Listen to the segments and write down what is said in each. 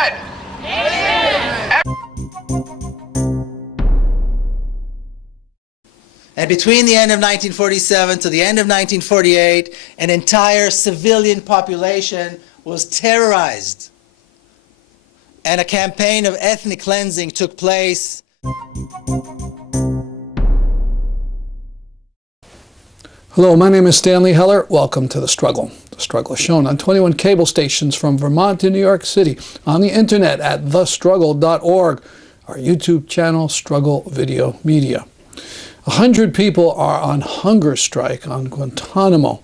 said? Amen. And between the end of 1947 to the end of 1948, an entire civilian population was terrorized. And a campaign of ethnic cleansing took place. Hello, my name is Stanley Heller. Welcome to The Struggle. The Struggle is shown on 21 cable stations from Vermont to New York City, on the internet at thestruggle.org, our YouTube channel, Struggle Video Media. 100 people are on hunger strike on Guantanamo,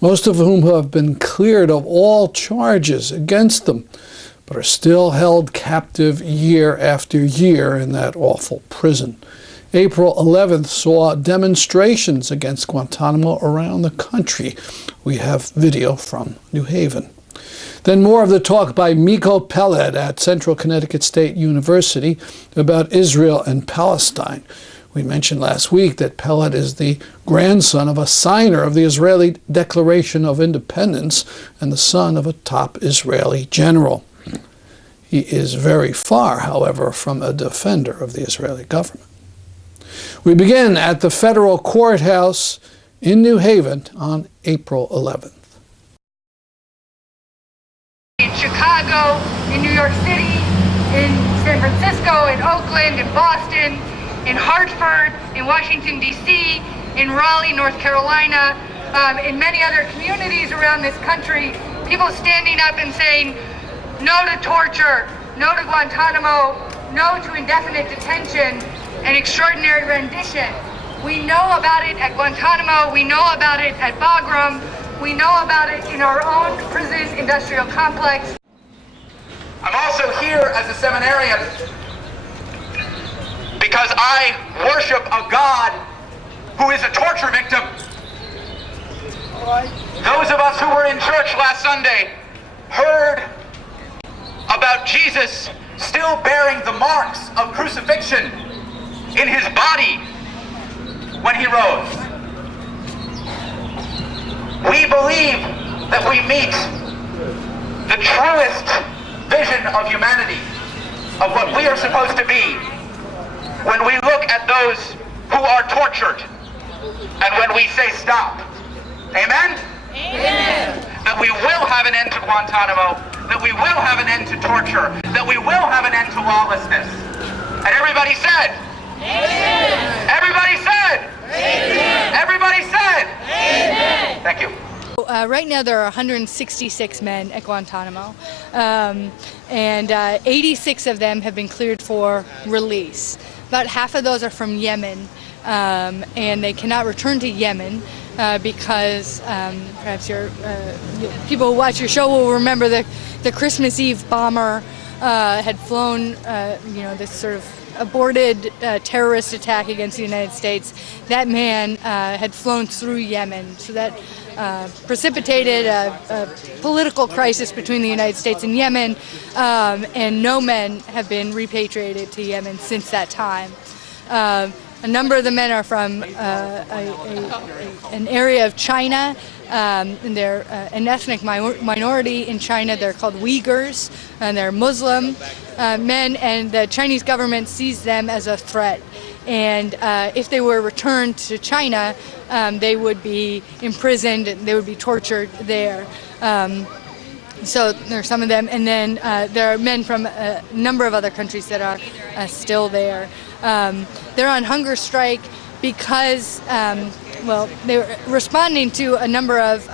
most of whom have been cleared of all charges against them, but are still held captive year after year in that awful prison. April 11th saw demonstrations against Guantanamo around the country. We have video from New Haven. Then more of the talk by Miko Peled at Central Connecticut State University about Israel and Palestine. We mentioned last week that Peled is the grandson of a signer of the Israeli Declaration of Independence and the son of a top Israeli general. He is very far, however, from a defender of the Israeli government. We begin at the federal courthouse in New Haven on April 11th. In Chicago, in New York City, in San Francisco, in Oakland, in Boston, in Hartford, in Washington, D.C., in Raleigh, North Carolina, in many other communities around this country, people standing up and saying, no to torture, no to Guantanamo, no to indefinite detention, and extraordinary rendition. We know about it at Guantanamo, we know about it at Bagram, we know about it in our own prison industrial complex. I'm also here as a seminarian because I worship a God who is a torture victim. Those of us who were in church last Sunday heard about Jesus still bearing the marks of crucifixion in his body when he rose. We believe that we meet the truest vision of humanity, of what we are supposed to be, when we look at those who are tortured and when we say stop. Amen? Amen. That we will have an end to Guantanamo, that we will have an end to torture, that we will have an end to lawlessness. And everybody said, amen. Everybody said, amen. Everybody said, amen. Thank you. Right now there are 166 men at Guantanamo, and 86 of them have been cleared for release. About half of those are from Yemen, and they cannot return to Yemen because perhaps people who watch your show will remember the Christmas Eve bomber had flown, this sort of aborted terrorist attack against the United States. That man had flown through Yemen, so that precipitated a political crisis between the United States and Yemen, and no men have been repatriated to Yemen since that time. A number of the men are from an area of China, and they're an ethnic minority in China. They're called Uyghurs, and they're Muslim men, and the Chinese government sees them as a threat. And if they were returned to China, they would be imprisoned, they would be tortured there. So there are some of them, and then there are men from a number of other countries that are still there. They're on hunger strike because, they were responding to a number of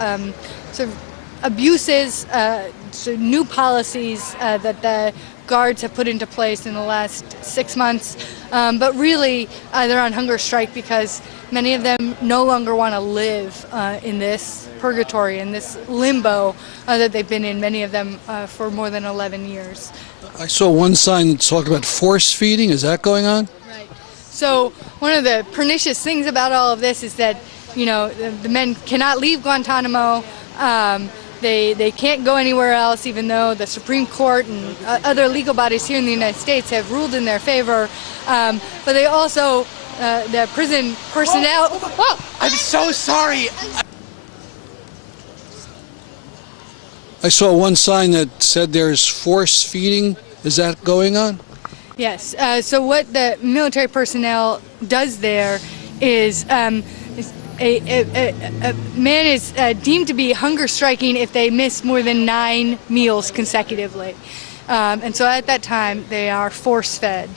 sort of abuses, new policies that the guards have put into place in the last 6 months. But really, they're on hunger strike because many of them no longer want to live in this purgatory, in this limbo that they've been in, many of them for more than 11 years. I saw one sign that talked about force feeding. Is that going on? Right. So one of the pernicious things about all of this is that, the men cannot leave Guantanamo. They can't go anywhere else, even though the Supreme Court and other legal bodies here in the United States have ruled in their favor. But they also, the prison personnel... I'm so sorry. I saw one sign that said there's force feeding. Is that going on? Yes. So what the military personnel does there is a man is deemed to be hunger striking if they miss more than 9 meals consecutively. And so at that time, they are force fed.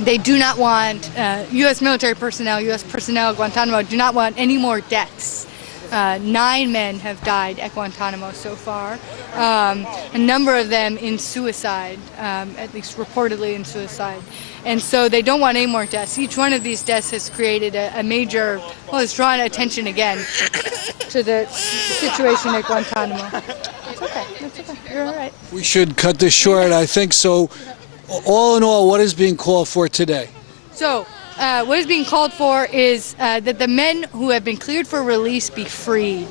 They do not want, U.S. military personnel, U.S. personnel at Guantanamo do not want any more deaths. 9 men have died at Guantanamo so far, a number of them in suicide, at least reportedly in suicide. And so they don't want any more deaths. Each one of these deaths has created a major, well, it's drawn attention again to the situation at Guantanamo. It's okay, it's okay, you're all right. We should cut this short, I think. So all in all, what is being called for today? So what is being called for is that the men who have been cleared for release be freed,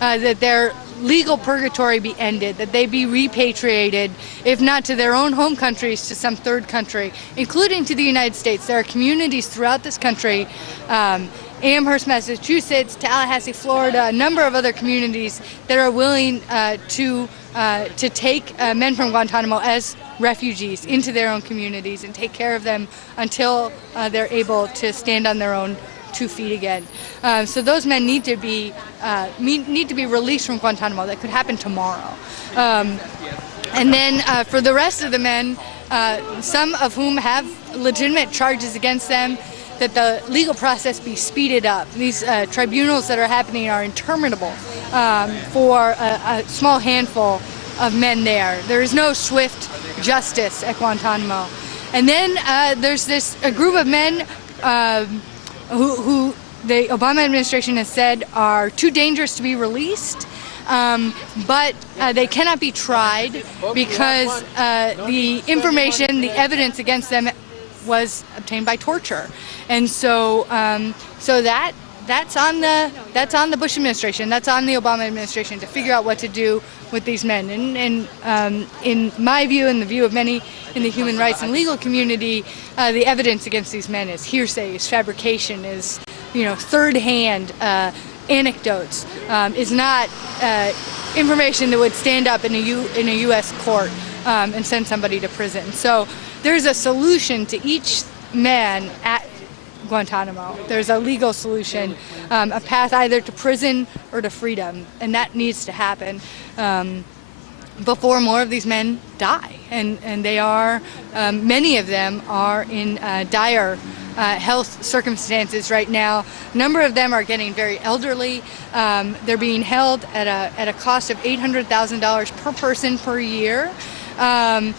that their legal purgatory be ended, that they be repatriated, if not to their own home countries, to some third country, including to the United States. There are communities throughout this country, Amherst, Massachusetts, Tallahassee, Florida, a number of other communities that are willing to take men from Guantanamo as refugees into their own communities and take care of them until they're able to stand on their own 2 feet again. So those men need to be released from Guantanamo. That could happen tomorrow. And then for the rest of the men, some of whom have legitimate charges against them, that the legal process be speeded up. These tribunals that are happening are interminable for a small handful of men there. There is no swift justice at Guantanamo. And then there's a group of men who the Obama administration has said are too dangerous to be released, but they cannot be tried because the information, the evidence against them was obtained by torture. And so that's on the Bush administration, that's on the Obama administration to figure out what to do with these men. And in my view and the view of many in the human rights and legal community, the evidence against these men is hearsay, is fabrication, is third-hand anecdotes, is not information that would stand up in a U.S. court and send somebody to prison. So there's a solution to each man at Guantanamo. There's a legal solution, a path either to prison or to freedom, and that needs to happen before more of these men die. And they are, many of them are in dire health circumstances right now. A number of them are getting very elderly. They're being held at a cost of $800,000 per person per year. And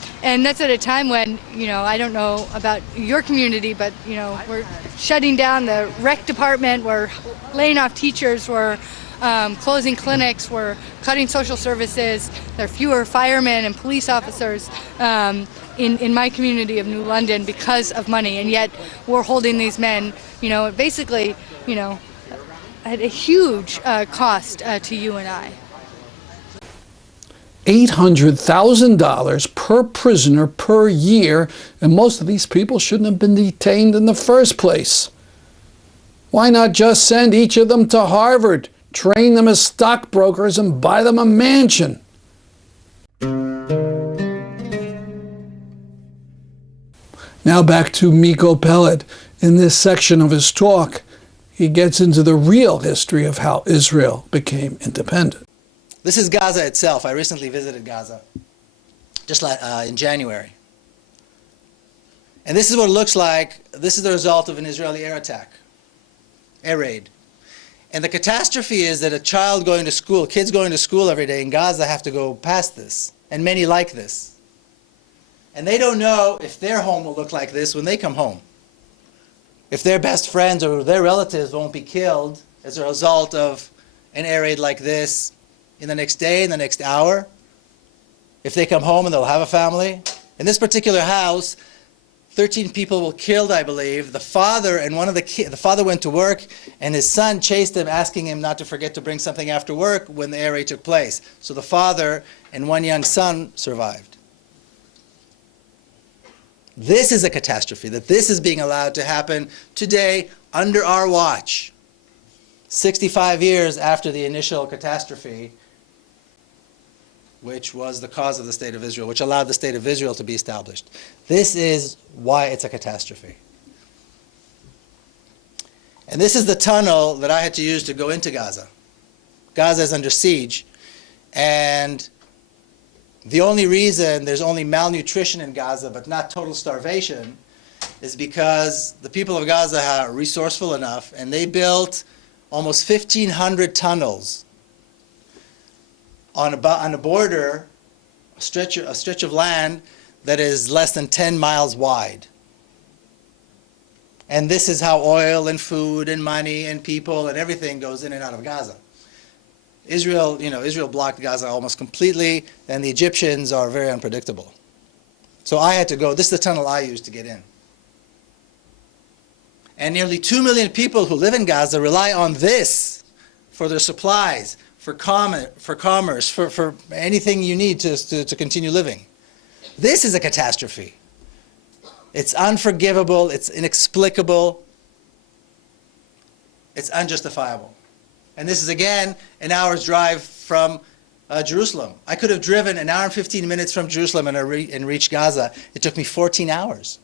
that's at a time when, I don't know about your community, but, we're shutting down the rec department, we're laying off teachers, we're closing clinics, we're cutting social services. There are fewer firemen and police officers in my community of New London because of money, and yet we're holding these men, basically, at a huge cost to you and I. $800,000 per prisoner per year, and most of these people shouldn't have been detained in the first place. Why not just send each of them to Harvard, train them as stockbrokers, and buy them a mansion? Now back to Miko Peled. In this section of his talk, he gets into the real history of how Israel became independent. This is Gaza itself. I recently visited Gaza, just in January. And this is what it looks like. This is the result of an Israeli air attack, air raid. And the catastrophe is that a child going to school, kids going to school every day in Gaza have to go past this, and many like this. And they don't know if their home will look like this when they come home. If their best friends or their relatives won't be killed as a result of an air raid like this in the next day, in the next hour, if they come home and they'll have a family. In this particular house, 13 people were killed, I believe. The father and the father went to work, and his son chased him, asking him not to forget to bring something after work when the air raid took place. So the father and one young son survived. This is a catastrophe, that this is being allowed to happen today under our watch. 65 years after the initial catastrophe, which was the cause of the State of Israel, which allowed the State of Israel to be established. This is why it's a catastrophe. And this is the tunnel that I had to use to go into Gaza. Gaza is under siege, and the only reason there's only malnutrition in Gaza but not total starvation is because the people of Gaza are resourceful enough, and they built almost 1,500 tunnels on a border, a stretch of land that is less than 10 miles wide. And this is how oil and food and money and people and everything goes in and out of Gaza. Israel blocked Gaza almost completely, and the Egyptians are very unpredictable. So I had to go, this is the tunnel I used to get in. And nearly 2 million people who live in Gaza rely on this for their supplies, for commerce, for anything you need to continue living. This is a catastrophe. It's unforgivable, it's inexplicable, it's unjustifiable. And this is, again, an hour's drive from Jerusalem. I could have driven an hour and 15 minutes from Jerusalem and reached Gaza. It took me 14 hours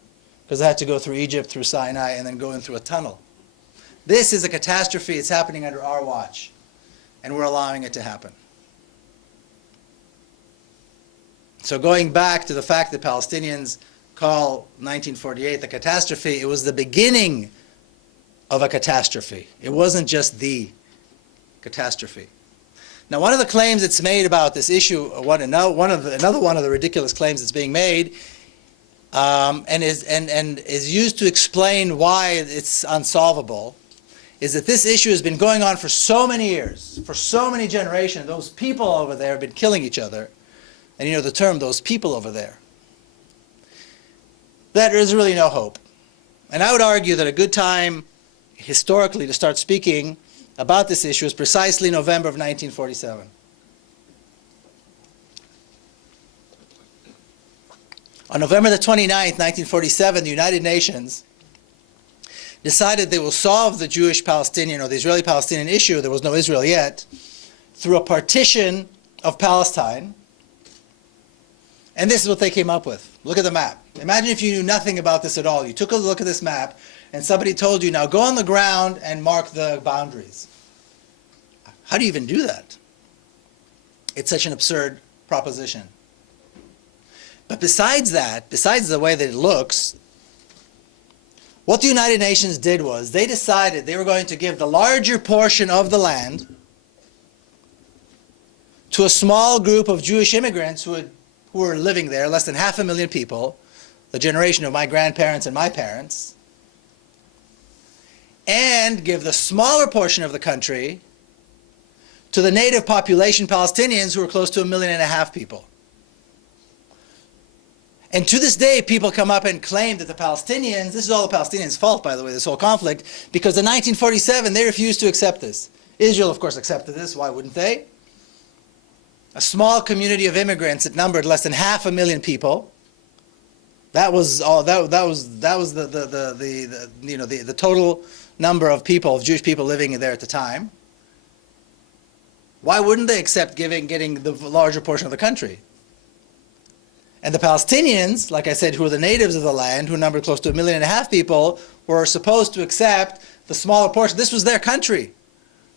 because I had to go through Egypt, through Sinai, and then go in through a tunnel. This is a catastrophe. It's happening under our watch, and we're allowing it to happen. So going back to the fact that Palestinians call 1948 the catastrophe, it was the beginning of a catastrophe. It wasn't just the catastrophe. Now, one of the claims that's made about this issue, another one of the ridiculous claims that's being made, and is used to explain why it's unsolvable, is that this issue has been going on for so many years, for so many generations. Those people over there have been killing each other, and you know the term, those people over there, that there's really no hope. And I would argue that a good time historically to start speaking about this issue is precisely November of 1947. On November the 29th, 1947, the United Nations decided they will solve the Jewish-Palestinian or the Israeli-Palestinian issue, there was no Israel yet, through a partition of Palestine. And this is what they came up with. Look at the map. Imagine if you knew nothing about this at all. You took a look at this map and somebody told you, now go on the ground and mark the boundaries. How do you even do that? It's such an absurd proposition. But besides that, besides the way that it looks, what the United Nations did was they decided they were going to give the larger portion of the land to a small group of Jewish immigrants who were living there, less than 500,000 people, the generation of my grandparents and my parents, and give the smaller portion of the country to the native population Palestinians, who are close to 1.5 million people. And to this day, people come up and claim that the Palestinians, this is all the Palestinians' fault, by the way, this whole conflict, because in 1947, they refused to accept this. Israel, of course, accepted this. Why wouldn't they? A small community of immigrants that numbered less than 500,000 people. That was all. That was the total number of people, of Jewish people living there at the time. Why wouldn't they accept getting the larger portion of the country? And the Palestinians, like I said, who are the natives of the land, who numbered close to 1.5 million people, were supposed to accept the smaller portion. This was their country.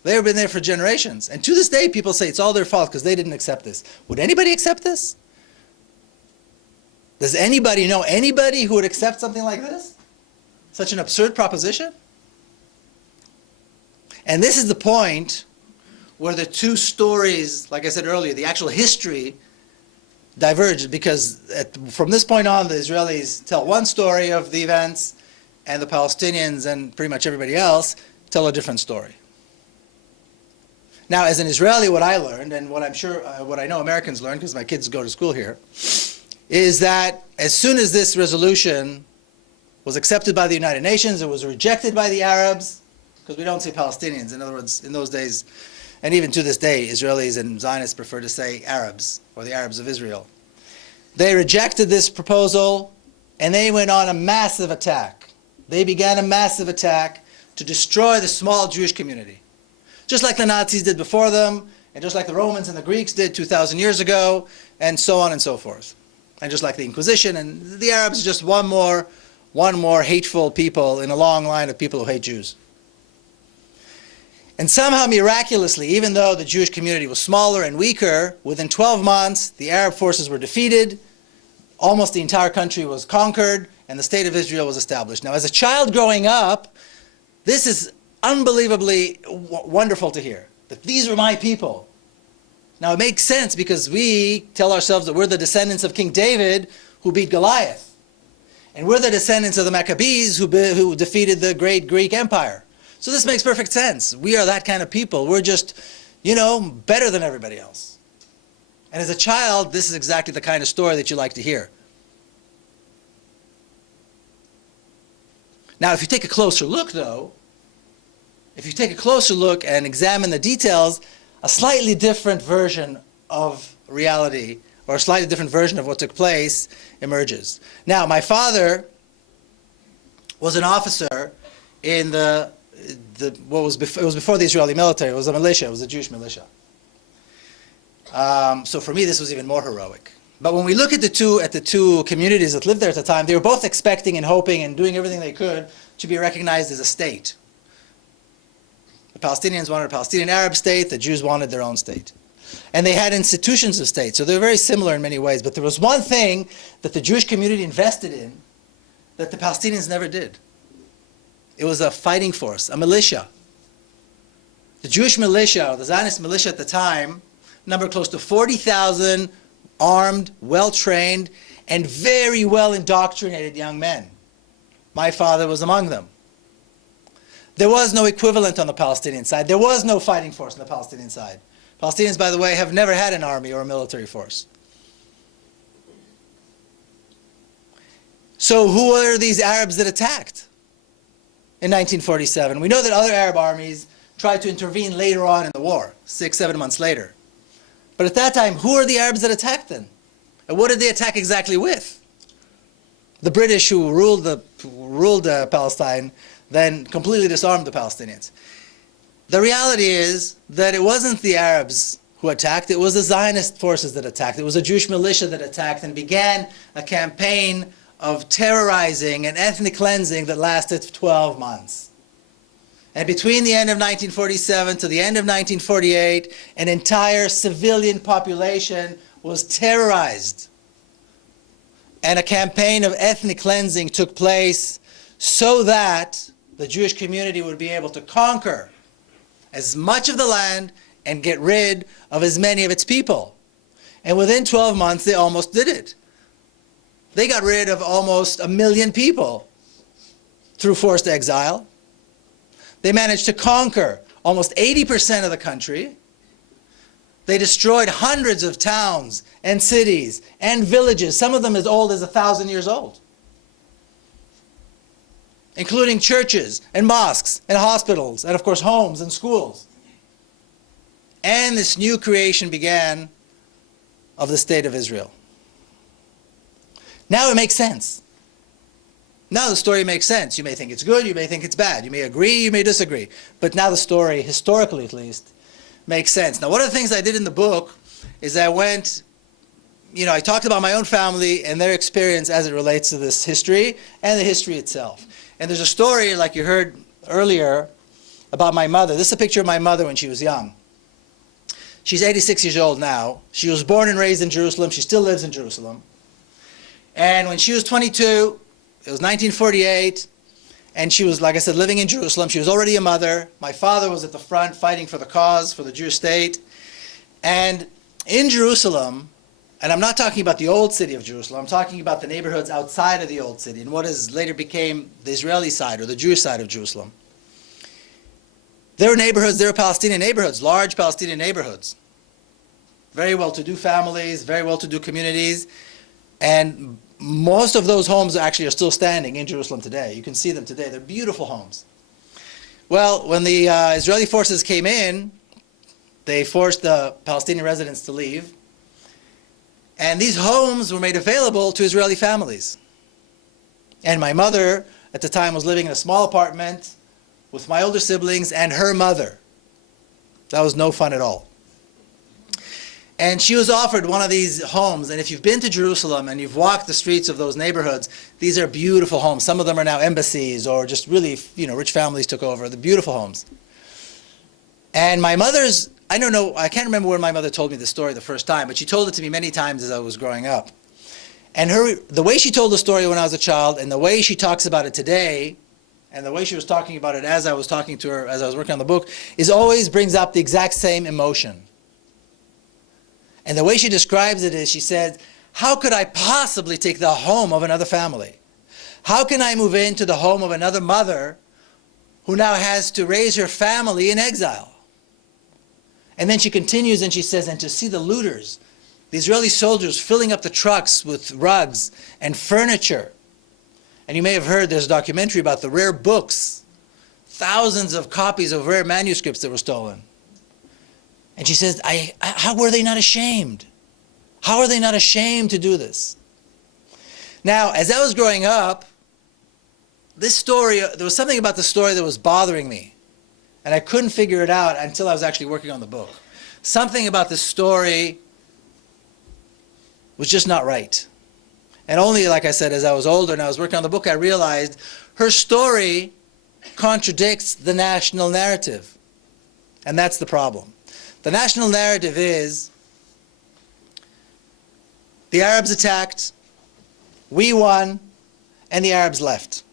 They've been there for generations. And to this day, people say it's all their fault because they didn't accept this. Would anybody accept this? Does anybody know anybody who would accept something like this? Such an absurd proposition? And this is the point where the two stories, like I said earlier, the actual history diverged, because from this point on, the Israelis tell one story of the events, and the Palestinians and pretty much everybody else tell a different story. Now, as an Israeli, what I learned, and what I'm sure, what I know Americans learned, because my kids go to school here, is that as soon as this resolution was accepted by the United Nations, it was rejected by the Arabs, because we don't say Palestinians. In other words, in those days, and even to this day, Israelis and Zionists prefer to say Arabs, or the Arabs of Israel. They rejected this proposal, and they went on a massive attack. They began a massive attack to destroy the small Jewish community. Just like the Nazis did before them, and just like the Romans and the Greeks did 2,000 years ago, and so on and so forth. And just like the Inquisition, and the Arabs are just one more hateful people in a long line of people who hate Jews. And somehow, miraculously, even though the Jewish community was smaller and weaker, within 12 months, the Arab forces were defeated, almost the entire country was conquered, and the state of Israel was established. Now, as a child growing up, this is unbelievably wonderful to hear, that these were my people. Now, it makes sense because we tell ourselves that we're the descendants of King David who beat Goliath. And we're the descendants of the Maccabees who defeated the great Greek Empire. So this makes perfect sense. We are that kind of people. We're just, better than everybody else. And as a child, this is exactly the kind of story that you like to hear. Now, if you take a closer look, though, and examine the details, a slightly different version of reality, or a slightly different version of what took place, emerges. Now, my father was an officer in it was before the Israeli military. It was a militia. It was a Jewish militia. So for me, this was even more heroic. But when we look at the two communities that lived there at the time, they were both expecting and hoping and doing everything they could to be recognized as a state. The Palestinians wanted a Palestinian Arab state. The Jews wanted their own state. And they had institutions of state. So they're very similar in many ways. But there was one thing that the Jewish community invested in that the Palestinians never did. It was a fighting force, a militia. The Jewish militia, or the Zionist militia at the time, numbered close to 40,000 armed, well-trained, and very well-indoctrinated young men. My father was among them. There was no equivalent on the Palestinian side. There was no fighting force on the Palestinian side. Palestinians, by the way, have never had an army or a military force. So who were these Arabs that attacked in 1947? We know that other Arab armies tried to intervene later on in the war, 6-7 months later. But at that time, who are the Arabs that attacked them? And what did they attack exactly with? The British who ruled Palestine then completely disarmed the Palestinians. The reality is that it wasn't the Arabs who attacked, it was the Zionist forces that attacked. It was a Jewish militia that attacked and began a campaign of terrorizing and ethnic cleansing that lasted 12 months. And between the end of 1947 to the end of 1948, an entire civilian population was terrorized. And a campaign of ethnic cleansing took place so that the Jewish community would be able to conquer as much of the land and get rid of as many of its people. And within 12 months, they almost did it. They got rid of almost 1 million people through forced exile. They managed to conquer almost 80% of the country. They destroyed hundreds of towns and cities and villages, some of them as old as 1,000 years old, including churches and mosques and hospitals and, of course, homes and schools. And this new creation began of the State of Israel. Now it makes sense. Now the story makes sense. You may think it's good, you may think it's bad. You may agree, you may disagree. But now the story, historically at least, makes sense. Now, one of the things I did in the book is I went, I talked about my own family and their experience as it relates to this history and the history itself. And there's a story, like you heard earlier, about my mother. This is a picture of my mother when she was young. She's 86 years old now. She was born and raised in Jerusalem. She still lives in Jerusalem. And when she was 22, it was 1948, and she was, like I said, living in Jerusalem. She was already a mother. My father was at the front fighting for the cause, for the Jewish state. And in Jerusalem, and I'm not talking about the old city of Jerusalem, I'm talking about the neighborhoods outside of the old city, and what is later became the Israeli side, or the Jewish side of Jerusalem. There were neighborhoods, there were Palestinian neighborhoods, large Palestinian neighborhoods. Very well-to-do families, very well-to-do communities, and most of those homes actually are still standing in Jerusalem today. You can see them today. They're beautiful homes. Well, when the Israeli forces came in, they forced the Palestinian residents to leave. And these homes were made available to Israeli families. And my mother, at the time, was living in a small apartment with my older siblings and her mother. That was no fun at all. And she was offered one of these homes. And if you've been to Jerusalem and you've walked the streets of those neighborhoods, these are beautiful homes. Some of them are now embassies or just really, rich families took over. The beautiful homes. And my mother's, I don't know, I can't remember where my mother told me the story the first time, but she told it to me many times as I was growing up. And the way she told the story when I was a child and the way she talks about it today, and the way she was talking about it as I was talking to her, as I was working on the book, is always brings up the exact same emotion. And the way she describes it is, she said, how could I possibly take the home of another family? How can I move into the home of another mother who now has to raise her family in exile? And then she continues and she says, and to see the looters, the Israeli soldiers filling up the trucks with rugs and furniture. And you may have heard there's a documentary about the rare books, thousands of copies of rare manuscripts that were stolen. And she says, how were they not ashamed? How are they not ashamed to do this? Now, as I was growing up, this story, there was something about the story that was bothering me. And I couldn't figure it out until I was actually working on the book. Something about this story was just not right. And only, like I said, as I was older and I was working on the book, I realized her story contradicts the national narrative. And that's the problem. The national narrative is the Arabs attacked, we won, and the Arabs left.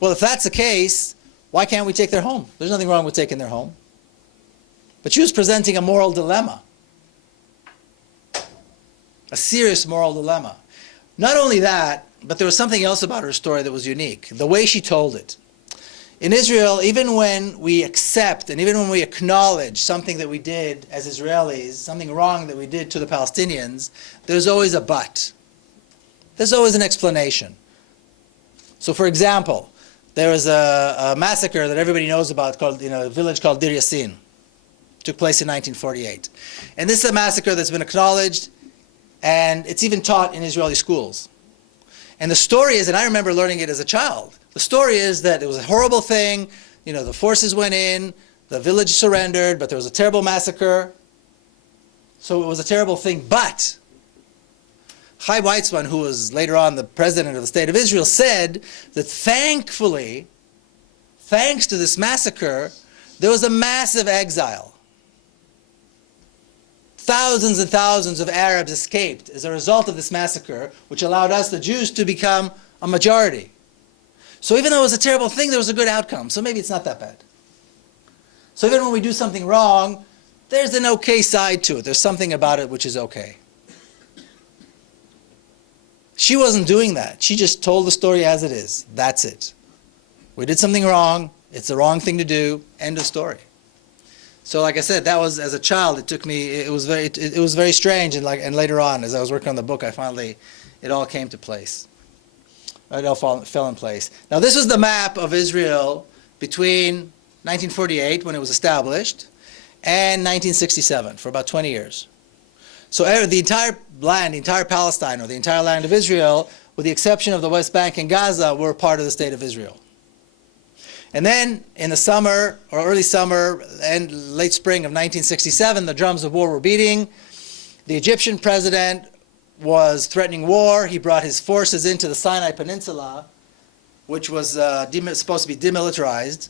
Well, if that's the case, why can't we take their home? There's nothing wrong with taking their home. But she was presenting a moral dilemma. A serious moral dilemma. Not only that, but there was something else about her story that was unique. The way she told it. In Israel, even when we accept and even when we acknowledge something that we did as Israelis, something wrong that we did to the Palestinians, there's always a but. There's always an explanation. So for example, there was a massacre that everybody knows about called, a village called Dir Yassin. It took place in 1948. And this is a massacre that's been acknowledged, and it's even taught in Israeli schools. And the story is, and I remember learning it as a child, the story is that it was a horrible thing, the forces went in, the village surrendered, but there was a terrible massacre. So it was a terrible thing, but Chaim Weizmann, who was later on the president of the State of Israel, said that thankfully, thanks to this massacre, there was a massive exile. Thousands and thousands of Arabs escaped as a result of this massacre, which allowed us, the Jews, to become a majority. So even though it was a terrible thing, there was a good outcome. So maybe it's not that bad. So even when we do something wrong, there's an okay side to it. There's something about it which is okay. She wasn't doing that. She just told the story as it is. That's it. We did something wrong. It's the wrong thing to do. End of story. So like I said, that was, as a child, it took me, it was very strange, and later on, as I was working on the book, it all came to place. It all fell in place. Now this was the map of Israel between 1948, when it was established, and 1967, for about 20 years. So the entire land, the entire Palestine, or the entire land of Israel, with the exception of the West Bank and Gaza, were part of the State of Israel. And then in the summer, or early summer, and late spring of 1967, the drums of war were beating. The Egyptian president was threatening war. He brought his forces into the Sinai Peninsula, which was supposed to be demilitarized.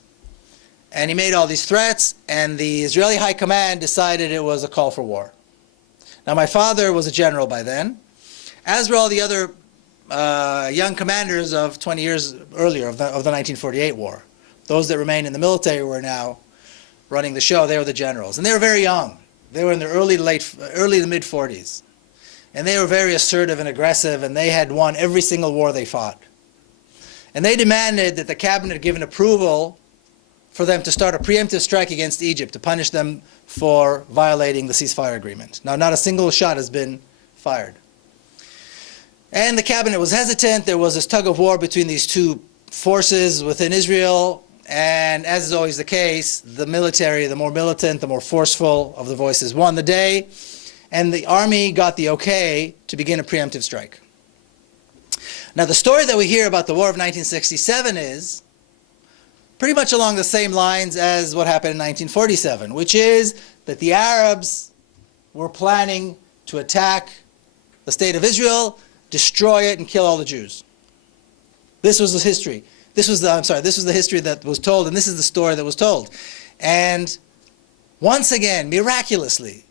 And he made all these threats, and the Israeli High Command decided it was a call for war. Now my father was a general by then, as were all the other young commanders of 20 years earlier of the 1948 war. Those that remained in the military were now running the show. They were the generals. And they were very young. They were in their early to mid-40s. And they were very assertive and aggressive, and they had won every single war they fought. And they demanded that the cabinet give an approval for them to start a preemptive strike against Egypt to punish them for violating the ceasefire agreement. Now, not a single shot has been fired. And the cabinet was hesitant. There was this tug of war between these two forces within Israel. And as is always the case, the military, the more militant, the more forceful of the voices, won the day. And the army got the okay to begin a preemptive strike. Now, the story that we hear about the War of 1967 is pretty much along the same lines as what happened in 1947, which is that the Arabs were planning to attack the state of Israel, destroy it, and kill all the Jews. This was the history. This was the history that was told, and this is the story that was told. And once again, miraculously,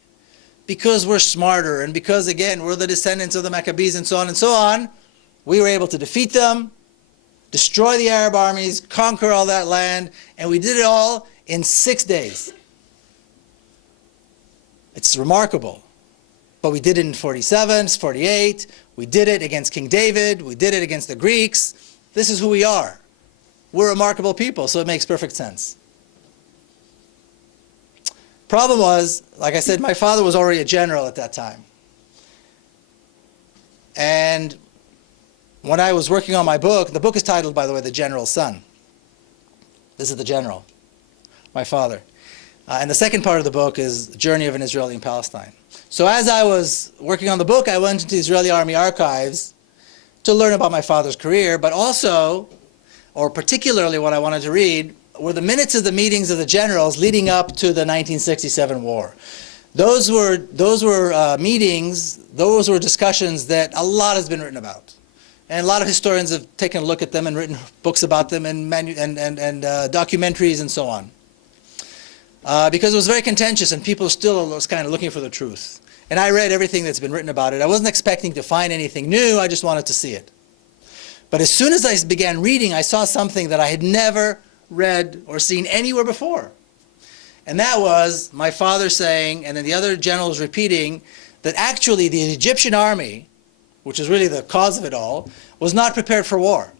because we're smarter and because, again, we're the descendants of the Maccabees and so on, we were able to defeat them, destroy the Arab armies, conquer all that land, and we did it all in 6 days. It's remarkable. But we did it in 47, 48, we did it against King David, we did it against the Greeks. This is who we are. We're remarkable people, so it makes perfect sense. Problem was, like I said, my father was already a general at that time. And when I was working on my book, the book is titled, by the way, The General's Son. This is the general, my father. And the second part of the book is The Journey of an Israeli in Palestine. So as I was working on the book, I went into the Israeli Army archives to learn about my father's career, but also, or particularly what I wanted to read, were the minutes of the meetings of the generals leading up to the 1967 war. Those were meetings, those were discussions that a lot has been written about. And a lot of historians have taken a look at them and written books about them and documentaries and so on. Because it was very contentious and people still was kind of looking for the truth. And I read everything that's been written about it. I wasn't expecting to find anything new, I just wanted to see it. But as soon as I began reading, I saw something that I had never read or seen anywhere before. And that was my father saying, and then the other generals repeating, that actually the Egyptian army, which is really the cause of it all, was not prepared for war.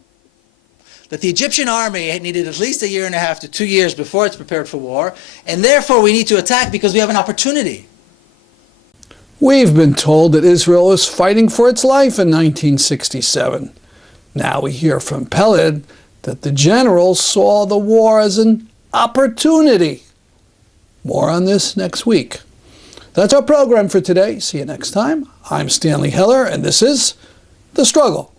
That the Egyptian army had needed at least 1.5 years to 2 years before it's prepared for war, and therefore we need to attack because we have an opportunity. We've been told that Israel was fighting for its life in 1967. Now we hear from Peled that the generals saw the war as an opportunity. More on this next week. That's our program for today. See you next time. I'm Stanley Heller, and this is The Struggle.